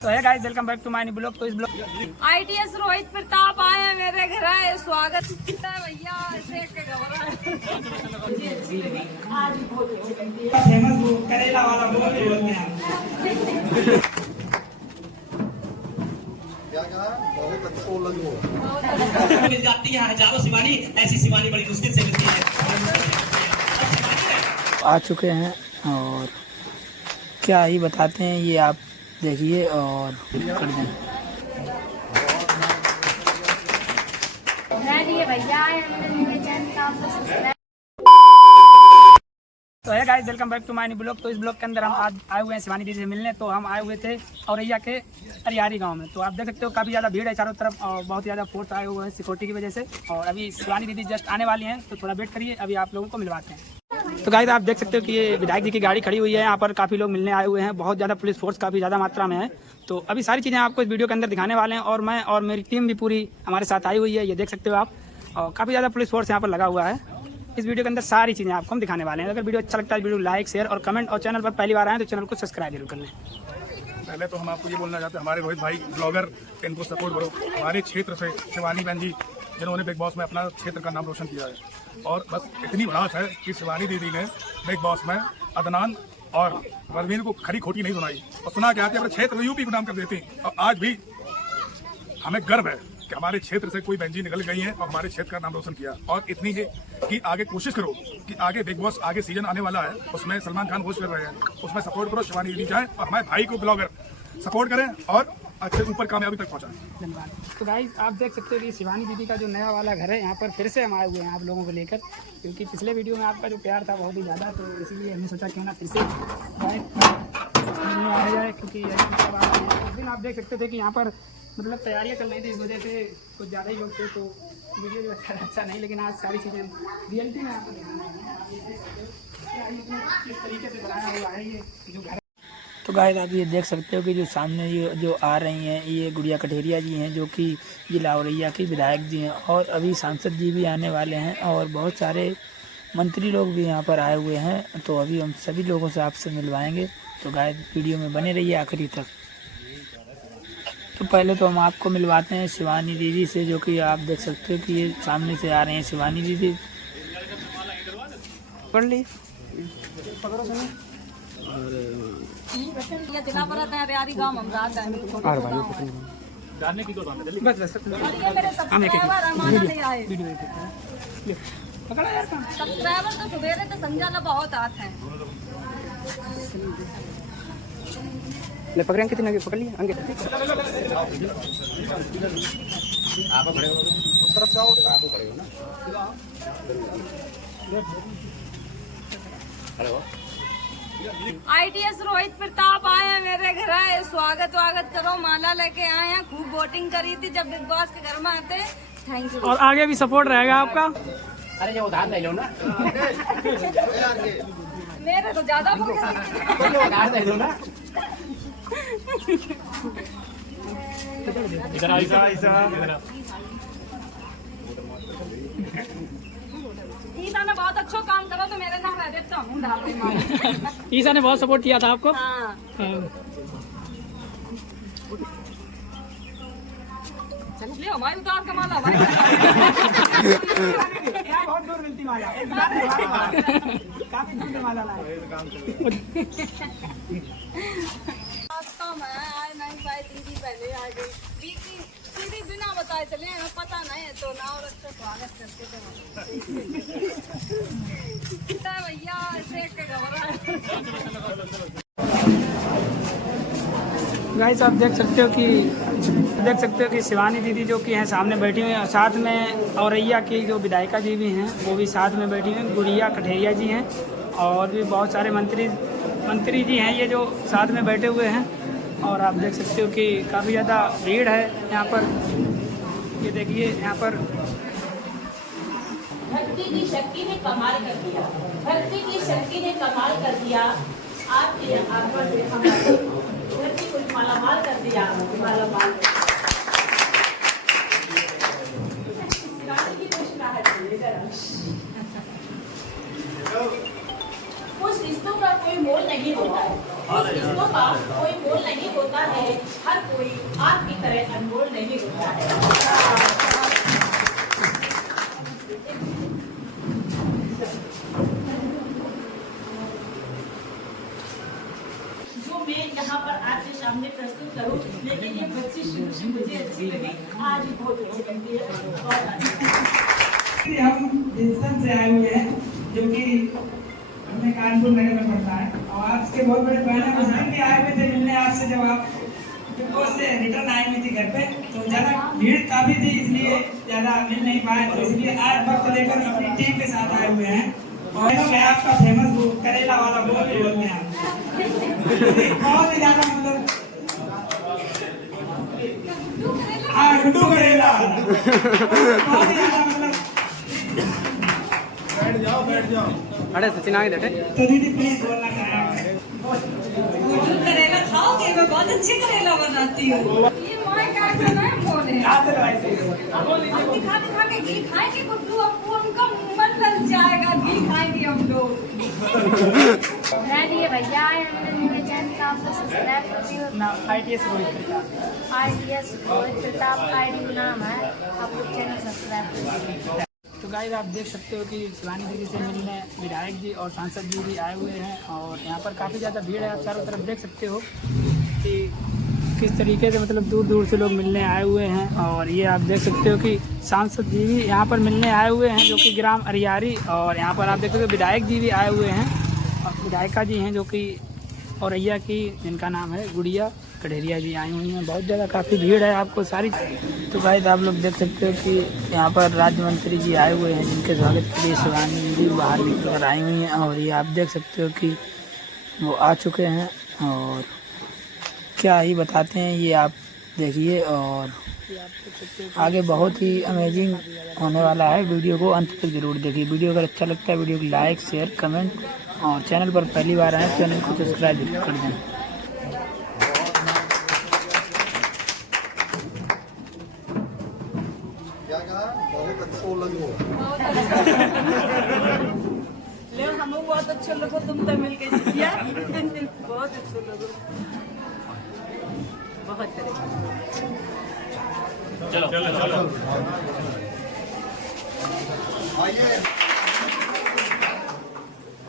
तो hey guys, welcome back to my new blog. तो इस ब्लॉग आईटीएस रोहित प्रताप आए हैं मेरे घर आए, स्वागत है भैया। ऐसे के करेला वाला बोलते हैं मिल जाती है हजारों शिवानी, ऐसी शिवानी बड़ी मुश्किल से मिलती है। आ चुके हैं और क्या ही बताते हैं, ये आप देखिए और कर दें। तो hey guys, welcome back to my new blog. तो इस ब्लॉग के अंदर हम आज आए हुए हैं शिवानी दीदी से मिलने। तो हम आए हुए थे औरैया के अरियारी गांव में। तो आप देख सकते हो काफ़ी ज़्यादा भीड़ है चारों तरफ और बहुत ज़्यादा फोर्स आए हुए हैं सिक्योरिटी की वजह से। और अभी शिवानी दीदी जस्ट आने वाली हैं, तो थोड़ा वेट करिए, अभी आप लोगों को मिलवाते हैं। तो गाइस, आप देख सकते हो कि ये विधायक जी की गाड़ी खड़ी हुई है, यहाँ पर काफ़ी लोग मिलने आए हुए हैं, बहुत ज़्यादा पुलिस फोर्स काफ़ी ज़्यादा मात्रा में है। तो अभी सारी चीज़ें आपको इस वीडियो के अंदर दिखाने वाले हैं और मैं और मेरी टीम भी पूरी हमारे साथ आई हुई है, ये देख सकते हो आप। और काफ़ी ज़्यादा पुलिस फोर्स यहाँ पर लगा हुआ है। इस वीडियो के अंदर सारी चीज़ें आपको हम दिखाने वाले हैं। अगर वीडियो अच्छा लगता है वीडियो लाइक शेयर और कमेंट, और चैनल पर पहली बार आए तो चैनल को सब्सक्राइब जरूर कर लें। पहले तो हम आपको ये बोलना चाहते हैं, हमारे रोहित भाई ब्लॉगर, इनको सपोर्ट करो। हमारे क्षेत्र से शिवानी बहन जी, जिन्होंने बिग बॉस में अपना क्षेत्र का नाम रोशन किया है, और बस इतनी भड़ास है कि शिवानी दीदी ने बिग बॉस में अदनान और रणवीर को खरी खोटी नहीं सुनाई, और सुना के आते अपने क्षेत्र में यूपी को नाम कर देती। और आज भी हमें गर्व है कि हमारे क्षेत्र से कोई बहन जी निकल गई है और हमारे क्षेत्र का नाम रोशन किया। और इतनी है कि आगे कोशिश करो कि आगे बिग बॉस आगे सीजन आने वाला है, उसमें सलमान खान होस्ट कर रहे हैं, उसमें सपोर्ट करो, शिवानी दीदी जाए और हमारे भाई को ब्लॉगर सपोर्ट करें और अच्छे ऊपर कामयाबी तक पहुंचाएं। धन्यवाद। तो गाइस, आप देख सकते हो कि शिवानी दीदी का जो नया वाला घर है, यहाँ पर फिर से हम आए हुए हैं आप लोगों को लेकर, क्योंकि पिछले वीडियो में आपका जो प्यार था बहुत ही ज़्यादा, तो इसीलिए हमने सोचा क्यों ना फिर से मिलने आ जाए। क्योंकि उस दिन आप देख सकते थे कि यहाँ पर मतलब तैयारियाँ चल रही थी, इस वजह से कुछ ज़्यादा ही लोग थे, तो वीडियो जो अच्छा नहीं, लेकिन आज सारी चीज़ें रियलिटी में आपको किस तरीके से बनाया हुआ है ये जो घर। तो गाइस, आप ये देख सकते हो कि जो सामने ये जो आ रही हैं, ये गुड़िया कठेरिया जी हैं, जो कि जिला औरैया की विधायक जी हैं, और अभी सांसद जी भी आने वाले हैं और बहुत सारे मंत्री लोग भी यहाँ पर आए हुए हैं। तो अभी हम सभी लोगों से आपसे मिलवाएंगे। तो गाइस, वीडियो में बने रहिए आखिरी तक। तो पहले तो हम आपको मिलवाते हैं शिवानी दीदी से, जो कि आप देख सकते हो कि ये सामने से आ रहे हैं शिवानी दीदी। पढ़ ली ये दिला पर आता है अरियारी गांव हम रात है। जानने की तो बात है, बस ये मेरे सब्सक्राइबर हमारा नहीं आए। पकड़ा यार, सब्सक्राइबर तो सवेरे तो समझाना बहुत आते हैं। ले पकड़े अंकित ने पकड़ लिया अंकित। आप खड़े हो उस तरफ जाओ, आप खड़े हो ना, खड़े हो। आईटीएस रोहित प्रताप आए हैं मेरे घर आए, स्वागत करो। माला लेके आए हैं, खूब वोटिंग करी थी जब बिग बॉस के घर में आते। Thank you. और आगे भी सपोर्ट रहेगा आपका। अरे जो उधार ले लो ना, मेरे तो ज्यादा उधार दे दो ना। इधर ईसा ने बहुत अच्छा काम करो तो मेरे नाम रह देता हूँ। ईसा ने बहुत सपोर्ट किया था आपको। हाँ। चलिए हमारी उतार का माला हमारी बहुत दूर मिलती माला, काफी दूर माला लाए। मैं आज नहीं पाई, दीदी पहले आ गई। दीदी बिना बताए चले, पता नहीं है तो ना, और अच्छा स्वागत करते थे भैया। ऐसे के गाइस, आप देख सकते हो कि शिवानी दीदी जो कि हैं सामने बैठी हुई हैं, साथ में औरैया की जो विधायिका जी भी हैं वो भी साथ में बैठी हुई हैं, गुड़िया कठेरिया जी हैं, और भी बहुत सारे मंत्री जी हैं ये जो साथ में बैठे हुए हैं। और आप देख सकते हो कि काफ़ी ज़्यादा भीड़ है यहाँ पर। ये देखिए यहाँ पर भक्ति की शक्ति ने कमाल कर दिया, भक्ति की शक्ति ने कमाल कर दिया। आपके यहाँ पर हमारी धरती को मालामाल कर दिया, मालामाल। कुछ रिश्तों का कोई मोल नहीं होता है, कुछ रिश्तों का कोई मोल नहीं नहीं होता है, हर कोई आपकी तरह अनमोल नहीं होता है। जो मैं यहाँ पर आपके सामने प्रस्तुत करूँ, लेकिन ये बच्ची शुरू से मुझे अच्छी लगी, आज भी बहुत अच्छी लगती है। हम हिंदुस्तान से आए हुए हैं, जो कि अपने कानपुर नगर में पड़ता है, और आपके बहुत बड़े बहन बुजुर्ग भी आए हुए थे मिलने आपसे। जब आप बिग बॉस से रिटर्न आई हुई थी घर पे, तो ज़्यादा भीड़ काफ़ी थी, इसलिए ज़्यादा मिल नहीं पाए, तो इसलिए आज वक्त लेकर अपनी टीम के साथ आए हुए हैं। और मैं आपका फेमस वो करेला वाला बोल भी बोलते हैं, बहुत ही ज़्यादा मतलब हाँ गुड्डू करेला बहुत ही ज़्यादा मतलब। बैठ जाओ। अरे सचिन आगे बैठे। तो दीदी प्लीज बोलना चाहेंगे। करेला खाओगे? मैं बहुत अच्छी करेला बनाती हूँ। ये माय का खाना है बोले। हम दिखा दिखा के घी खाएंगे गुड्डू, आपको उनका मन लग जाएगा, घी खाएंगे हम लोग। ये भैया मेरे चैनल का आपको सब्सक्राइब कर दियो। ITS Rohit Pratap. ITS Rohit Pratap ID नाम है, आप लोग चैनल सब्सक्राइब कर दीजिए। तो गाइस आप देख सकते हो कि शिवानी दीदी से मिलने विधायक जी और सांसद जी भी आए हुए हैं, और यहाँ पर काफ़ी ज़्यादा भीड़ है। आप चारों तरफ देख सकते हो कि किस तरीके से मतलब दूर दूर से लोग मिलने आए हुए हैं। और ये आप देख सकते हो कि सांसद जी भी यहाँ पर मिलने आए हुए हैं, जो कि ग्राम अरियारी, और यहाँ पर आप देख सकते हो विधायक जी भी आए हुए हैं, और विधायिका जी हैं जो कि औरैया की, जिनका नाम है गुड़िया कढ़ेरिया जी आई हुई हैं। बहुत ज़्यादा काफ़ी भीड़ है आपको सारी। तो गाइस आप लोग देख सकते हो कि यहाँ पर राज्य मंत्री जी आए हुए हैं, जिनके स्वागत के लिए शिवानी जी बाहर निकल आई हुई हैं। और ये आप देख सकते हो कि वो आ चुके हैं, और क्या ही बताते हैं ये आप देखिए। और आगे बहुत ही अमेजिंग होने वाला है, वीडियो को अंत तक जरूर देखिए। वीडियो अगर अच्छा लगता है वीडियो को लाइक शेयर कमेंट, और चैनल पर पहली बार आए चैनल को सब्सक्राइब जरूर कर दें। ले हम बहुत अच्छे लोगो, तुम तो मिल के सीखिया। बहुत अच्छे लोगो, बहुत चलो चलो चलो आइए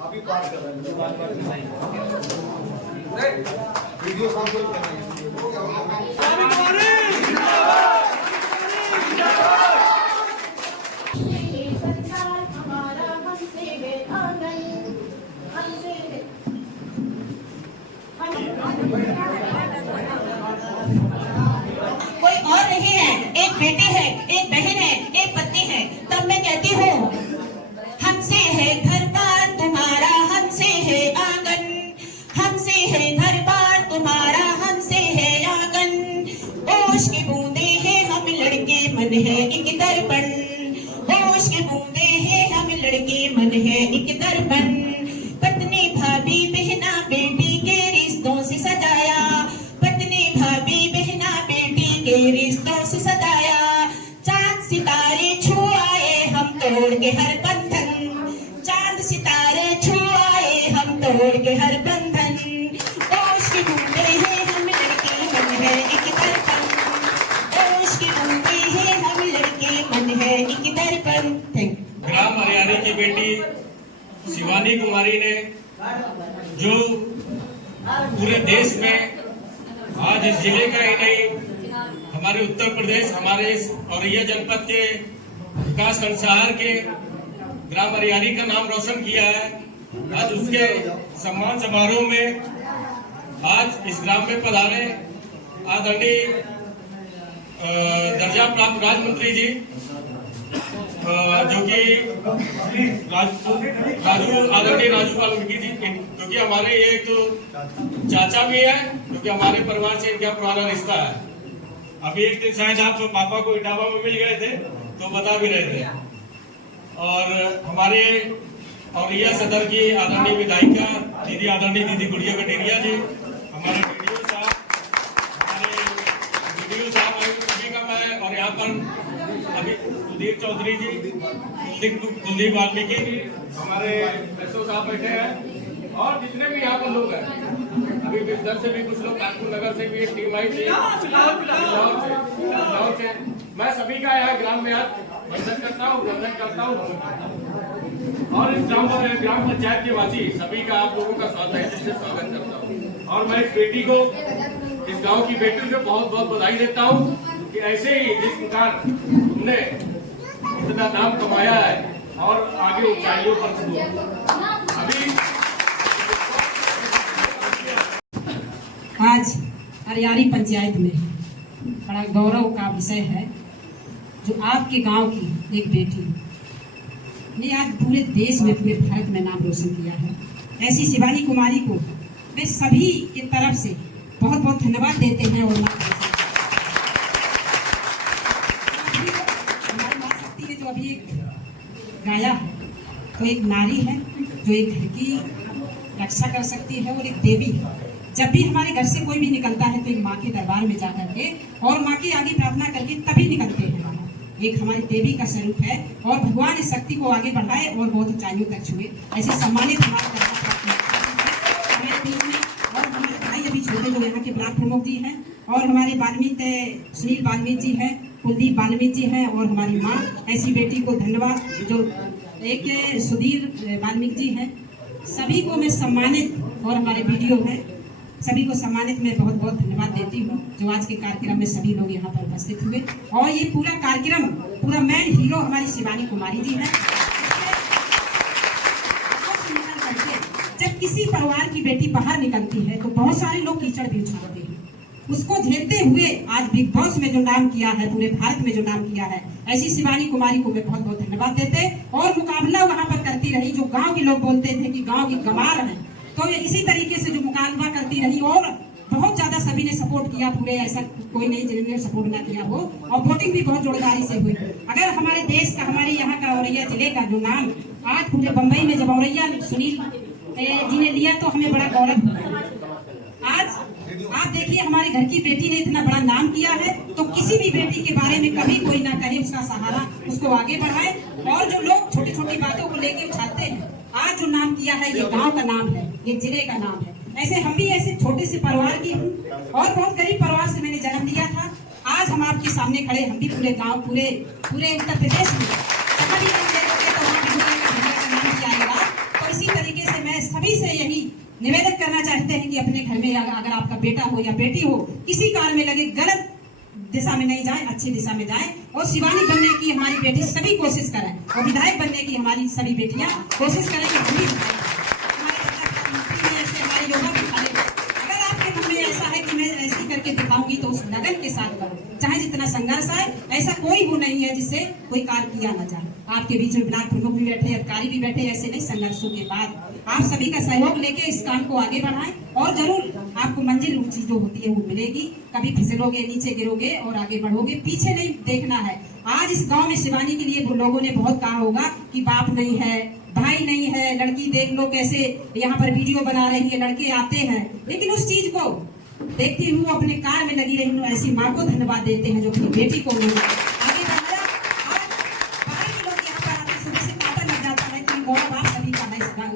अभी बात कर रहे हैं वीडियो कॉन्फ्रेंस कर रहे हैं। कोई और नहीं है, एक बेटी है, एक बहन है, एक पत्नी है। तब मैं कहती हूँ हमसे है घर बार तुम्हारा, हमसे है आंगन, हमसे है घर बार तुम्हारा, हमसे है आंगन। ओश की बूंदे हैं हम लड़के, मन है एक दर्पण। ओश की बूंदे हैं हम लड़के, मन है एक दर्पण। पत्नी भाभी बहना बेटी के रिश्तों से सजाया, पत्नी भाभी बहना बेटी के रिश्तों से सजाया। चांद सितारे छू आए हम तोड़ के हर बंधन, चांद सितारे छू आए हम तोड़ के हर बंधन। ओश की बूंदे हैं हम लड़के, मन है एक दर्पण। ओश की बूंदे हैं हम लड़के, मन है एक दर्पण। ग्राम अरियारी की बेटी शिवानी कुमारी ने, जो पूरे देश में आज इस जिले का ही नहीं, हमारे उत्तर प्रदेश, हमारे इस औरैया जनपद के विकास खंडसार के ग्राम अरियारी का नाम रोशन किया है। आज उसके सम्मान समारोह में आज इस ग्राम में पधारे आदरणीय दर्जा प्राप्त राज्य मंत्री जी, जो कि आदरणीय राजू वाल्मीकि जी, क्योंकि हमारे ये एक तो चाचा भी है, क्योंकि हमारे परिवार से इनका पुराना रिश्ता है। अभी एक दिन शायद आप पापा को इटावा में मिल गए थे तो बता भी रहे थे। और हमारे औरैया सदर की आदरणीय विधायिका दीदी, आदरणीय दीदी गुड़िया कटेरिया जी, हमारे वीडियो साहब का मैं, और यहाँ पर अभी सुधीर चौधरी जी, कुलदीप वाल्मीकि जी, हमारे एसओ साहब बैठे हैं, और जितने भी यहाँ पर लोग हैं अभी बिस्तर से भी कुछ लोग कानपुर नगर से भी एक टीम आई थी इंदौर से। मैं सभी का यहाँ ग्राम में आज वंदन करता हूँ, वंदन करता हूँ और इस ग्राम पंचायत के वासी सभी का आप लोगों का स्वागत करता हूँ। और मैं इस बेटी को, इस गांव की बेटी को बहुत बहुत बधाई देता हूँ कि ऐसे ही जिस प्रकार तुमने इतना नाम कमाया है और आगे ऊंचाइयों पर अभी आज अरियारी पंचायत में बड़ा गौरव का विषय है जो आपके गांव की एक बेटी ने आज पूरे देश में, पूरे भारत में नाम रोशन किया है। ऐसी शिवानी कुमारी को मैं सभी की तरफ से बहुत बहुत धन्यवाद देते हैं। और हमारी माँ शक्ति ने जो अभी एक गाया है तो एक नारी है जो एक घर की रक्षा कर सकती है और एक देवी है। जब भी हमारे घर से कोई भी निकलता है तो एक माँ के दरबार में जा करके और माँ के आगे प्रार्थना करके तभी निकलते हैं। एक हमारी देवी का स्वरूप है और भगवान इस शक्ति को आगे बढ़ाए और बहुत ऊंचाइयों तक छुए। ऐसे सम्मानित हमारे बीच में और हमारे भाई अभी छोटे जो यहाँ के ब्लॉक प्रमुख जी हैं और हमारे वाल्मीकि सुनील वाल्मीकि जी हैं, कुलदीप वाल्मीकि जी हैं और हमारी माँ। ऐसी बेटी को धन्यवाद। जो एक सुधीर वाल्मीकि जी हैं, सभी को मैं सम्मानित और हमारे वीडियो हैं सभी को सम्मानित मैं बहुत बहुत धन्यवाद देती हूँ जो आज के कार्यक्रम में सभी लोग यहाँ पर उपस्थित हुए। और ये पूरा कार्यक्रम पूरा मेन हीरो हमारी शिवानी कुमारी जी हैं। जब किसी परिवार की बेटी बाहर निकलती है तो बहुत सारे लोग कीचड़ भी उछालते हैं। उसको झेलते हुए आज बिग बॉस में जो नाम किया है, पूरे भारत में जो नाम किया है, ऐसी शिवानी कुमारी को मैं बहुत बहुत धन्यवाद देते। और मुकाबला वहाँ पर करती रही। जो गाँव के लोग बोलते थे कि गाँव की गंवार है, तो इसी तरीके से जो मुकाबला करती रही और बहुत ज्यादा सभी ने सपोर्ट किया। पूरे ऐसा कोई नहीं जिन्होंने सपोर्ट ना किया हो। और वोटिंग भी बहुत जोरदारी से हुई। अगर हमारे देश का, हमारे यहाँ का औरैया जिले का जो नाम आज पूरे बम्बई में जब औरैया सुनील जी ने लिया तो हमें बड़ा गौरव हुआ। आज आप देखिए हमारे घर की बेटी ने इतना बड़ा नाम किया है तो किसी भी बेटी के बारे में कभी कोई ना कहे, उसका सहारा उसको आगे बढ़ाए। और जो लोग छोटी छोटी बातों को लेके उछालते हैं, आज जो नाम किया है ये गांव का नाम है, ये जिले का नाम है। ऐसे हम भी ऐसे छोटे से परिवार की हूँ और बहुत गरीब परिवार से मैंने जन्म लिया था। आज हम आपके सामने खड़े, हम भी पूरे गांव, पूरे उत्तर प्रदेश में तो इसी तरीके से मैं सभी से यही निवेदन करना चाहते हैं कि अपने घर में अगर आपका बेटा हो या बेटी हो, किसी कार्य में लगे, गलत दिशा में नहीं जाए, अच्छी दिशा में जाए। और शिवानी बनने की हमारी बेटी सभी कोशिश करें और विधायक बनने की हमारी सभी बेटियां कोशिश करें कि हम भी हमारे योगा भी खड़े। अगर आपके मन में ऐसा है कि मैं ऐसे करके दिखाऊंगी तो उस लगन के साथ करो, चाहे जितना संघर्ष आए। ऐसा कोई वो नहीं है जिससे कोई कार्य किया ना जाए। आपके बीच में ब्लॉक प्रमुख भी बैठे, अधिकारी भी बैठे। ऐसे नहीं, संघर्षों के बाद आप सभी का सहयोग लेके इस काम को आगे बढ़ाएं और जरूर आपको मंजिल ऊंची जो होती है वो मिलेगी। कभी फिसलोगे, नीचे गिरोगे और आगे बढ़ोगे, पीछे नहीं देखना है। आज इस गांव में शिवानी के लिए वो लोगों ने बहुत कहा होगा कि बाप नहीं है, भाई नहीं है, लड़की देख लो कैसे यहाँ पर वीडियो बना रही है, लड़के आते हैं। लेकिन उस चीज को देखती हूँ, अपने कार्य में लगी रही हूँ। ऐसी माँ को धन्यवाद देते हैं जो अपनी बेटी को आगे बढ़ाया।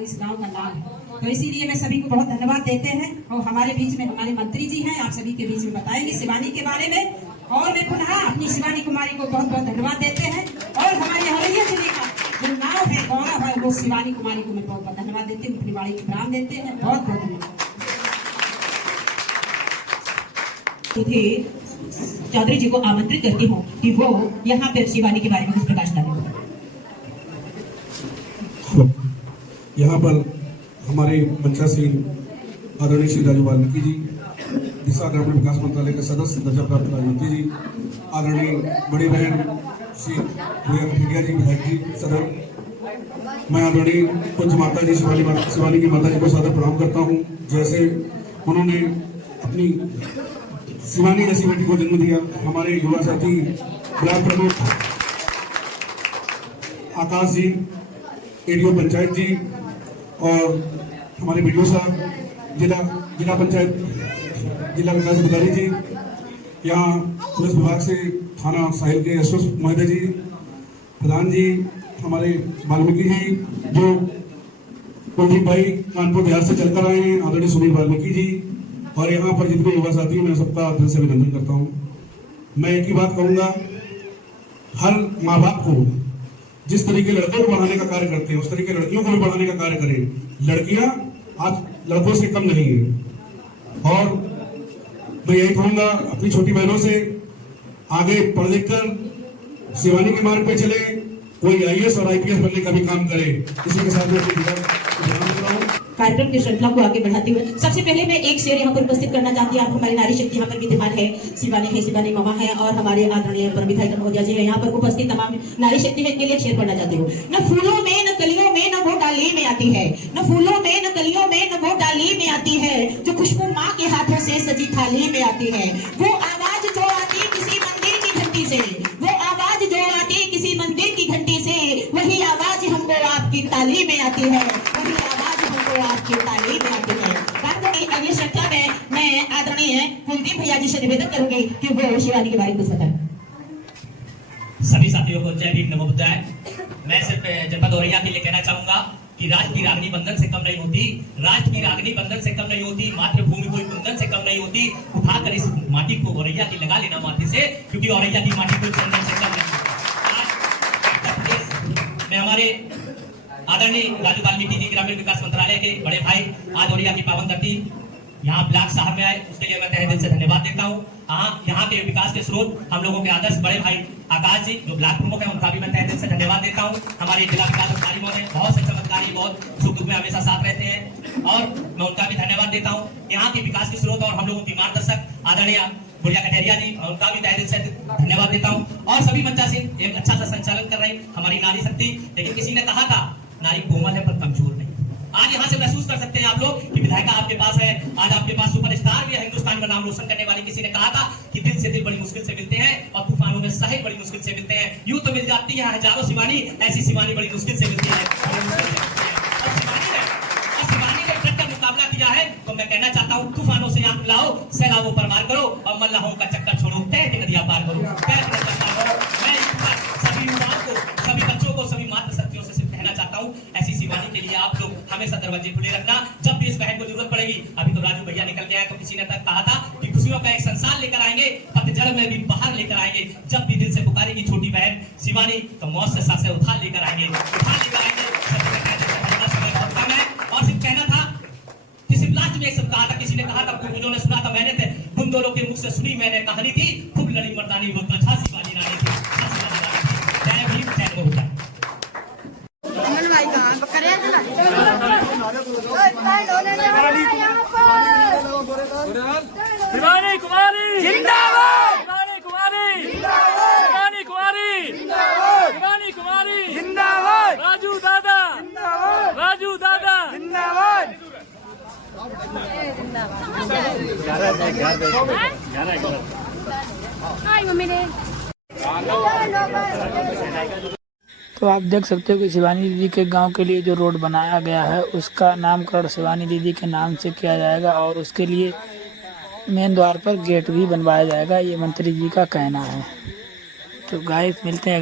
इस गांव का नाम है तो इसीलिए मैं सभी को बहुत धन्यवाद देते हैं। और हमारे बीच में हमारे मंत्री जी हैं, आप सभी के बीच में बताएंगे शिवानी के बारे में। और मैं पुनः अपनी शिवानी कुमारी को बहुत बहुत धन्यवाद देते हैं। और हमारे औरैया जिले का जो नाम है, गौरव है, वो शिवानी कुमारी को मैं बहुत बहुत धन्यवाद देती हूँ, अपनी वाणी की प्रणाम देते हैं। बहुत बहुत धन्यवाद। चौधरी जी को आमंत्रित करती हूँ कि वो यहाँ पर शिवानी के बारे में कुछ प्रकाश डालें। यहाँ पर हमारे पंचायत आदरणीय श्री राजू वाल्मीकि जी, दिशा ग्रामीण विकास मंत्रालय के सदस्य दर्जा प्राप्त राजमंत्री जी, आदरणीय बड़ी बहन श्री प्रिया कठिया जी, विधायक जी सदर, मैं आदरणीय पूज्य माता जी शिवानी की माता जी को सादर प्रणाम करता हूँ। जैसे उन्होंने अपनी शिवानी जैसी बेटी को जन्म दिया, हमारे युवा साथी ब्लॉक प्रमुख आकाश जी, एडीओ पंचायत जी और हमारे बीडीओ साहब, जिला पंचायत, जिला विकास अधिकारी जी, यहाँ पुलिस विभाग से थाना साहिल के एसओ महोदय जी, प्रधान जी, हमारे वाल्मीकि जी जो कुलदीप भाई कानपुर बिहार से चलकर आए हैं, आदरणीय सुनील वाल्मीकि जी, और यहाँ पर जितने युवा साथी हैं मैं सबका दिल से अभिनंदन करता हूँ। मैं एक ही बात कहूँगा, हर माँ बाप को जिस तरीके लड़कों को बढ़ाने का कार्य करते हैं उस तरीके लड़कियों को भी बढ़ाने का कार्य करें। लड़कियां आज लड़कों से कम नहीं है। और मैं यही कहूंगा अपनी छोटी बहनों से, आगे पढ़ लिख कर शिवानी के मार्ग पे चले, कोई IAS और IPS बनने का भी काम करे। इसी के साथ मैं कार्यक्रम की श्रृंखला को आगे बढ़ाते हुए सबसे पहले मैं एक शेर यहाँ पर उपस्थित करना चाहती हूँ। आप हमारी नारी शक्ति यहाँ पर विद्यमान है, शिवानी मामा है और हमारे आदरणीय परम विधायक महोदया जी है यहाँ पर उपस्थित तमाम नारी शक्ति है। इनके लिए शेर पढ़ना चाहती हूँ। न फूलों में न कलियों में न वो डाली में आती है, न फूलों में न कलियों में न वो डाली में आती है, जो खुशबू माँ के हाथों से सजी थाली में आती है। वो आवाज जो आती किसी मंदिर की घंटी से, वो आवाज जो आती किसी मंदिर की घंटी से, वही आवाज हमको आपकी ताली में आती है, वही आवाज हमको आपकी ताली में आती है। बात को नहीं, अगली श्रृंखला में मैं आदरणीय कुलदीप भैया जी से निवेदन करूंगी कि वो शिवानी के बारे में कुछ बताएं। सभी साथियों को जय भीम नमो बुद्धाय। मैं सिर्फ जनपद औरैया के लिए कहना चाहूंगा कि राष्ट्र की रागनी बंधन से कम नहीं होती, राष्ट्र की रागनी बंधन से कम नहीं होती, मातृभूमि कोई कुंदन से कम नहीं होती। उठाकर इस माटी को औरैया की लगा लेना माथे से, क्योंकि औरैया की माटी कोई चंदन से कम नहीं। मैं हमारे आदरणीय राजू वाल्मीकि जी ग्रामीण विकास मंत्रालय के बड़े भाई आज औरैया की पावन धरती यहाँ ब्लॉक साहब में आए, उसके लिए मैं तहे दिल से धन्यवाद देता हूँ। यहाँ के विकास के स्रोत हम लोगों के आदर्श बड़े भाई आकाश जी जो ब्लॉक प्रमुख है, उनका भी मैं तहे दिल से धन्यवाद देता हूँ। हमारे जिला विकास अधिकारी महोदय बहुत से चमत्कारी, बहुत सुख दुख में हमेशा साथ रहते हैं और मैं उनका भी धन्यवाद देता हूँ। यहाँ के विकास के स्रोत और हम लोगों की मार्गदर्शक आदरणीय बुढ़िया कटेरिया जी, उनका भी तहे दिल से धन्यवाद देता हूँ। और सभी मंचासीन एक अच्छा सा संचालन कर रही हमारी नारी शक्ति। लेकिन किसी ने कहा था नारी कोमल है पर कमजोर नहीं। आज यहाँ से महसूस कर सकते हैं आप लोग कि विधायिका आपके पास है, आज आपके पास सुपरस्टार भी है, हिंदुस्तान में नाम रोशन करने वाली। किसी ने कहा था कि दिल से दिल बड़ी मुश्किल से मिलते हैं और तूफानों में सहे बड़ी मुश्किल से मिलते हैं। यूं तो मिल जाती है हजारों शिवानी, ऐसी शिवानी बड़ी मुश्किल से मिलती है। शिवानी ने डट कर मुकाबला किया है, तो मैं कहना चाहता हूँ तूफानों से आंख मिलाओ, सैलाबों पर मार करो और मल्लाहों का चक्कर छोड़ो, तय नदियां पार करो। मैं सभी युवाओं को, सभी बच्चों को, सभी मातृशक्तियों से सिर्फ कहना चाहता हूँ, ऐसी शिवानी के लिए आप लोग हमेशा दरवाजे खुले रखना। जब भी इस बहन को जरूरत पड़ेगी, अभी तो राजू भैया निकल के आए, तो किसी ने तक कहा था कि खुशियों का एक संसार लेकर आएंगे, पतझड़ में भी बाहर लेकर आएंगे। जब भी दिल से पुकारेगी छोटी बहन शिवानी, तो मौत से सांसें उठा लेकर आएंगे, उठा लेकर आएंगे। और सिर्फ कहना था कि सिर्फ लास्ट में एक सब कहा था, किसी ने कहा था, उन्होंने सुना था, मैंने थे उन दोनों के मुख से सुनी मैंने कहानी थी, खूब लड़ी मर्दानी वो तो झांसी वाली रानी थी। जय भीम जय बहुता। शिवानी कुमारी जिंदाबाद, शिवानी कुमारी जिंदाबाद, शिवानी कुमारी जिंदाबाद, शिवानी कुमारी जिंदाबाद, राजू दादा जिंदाबाद, राजू दादा जिंदाबाद। तो आप देख सकते हो कि शिवानी दीदी के गांव के लिए जो रोड बनाया गया है उसका नामकरण शिवानी दीदी के नाम से किया जाएगा और उसके लिए मेन द्वार पर गेट भी बनवाया जाएगा, ये मंत्री जी का कहना है। तो गाइस मिलते हैं।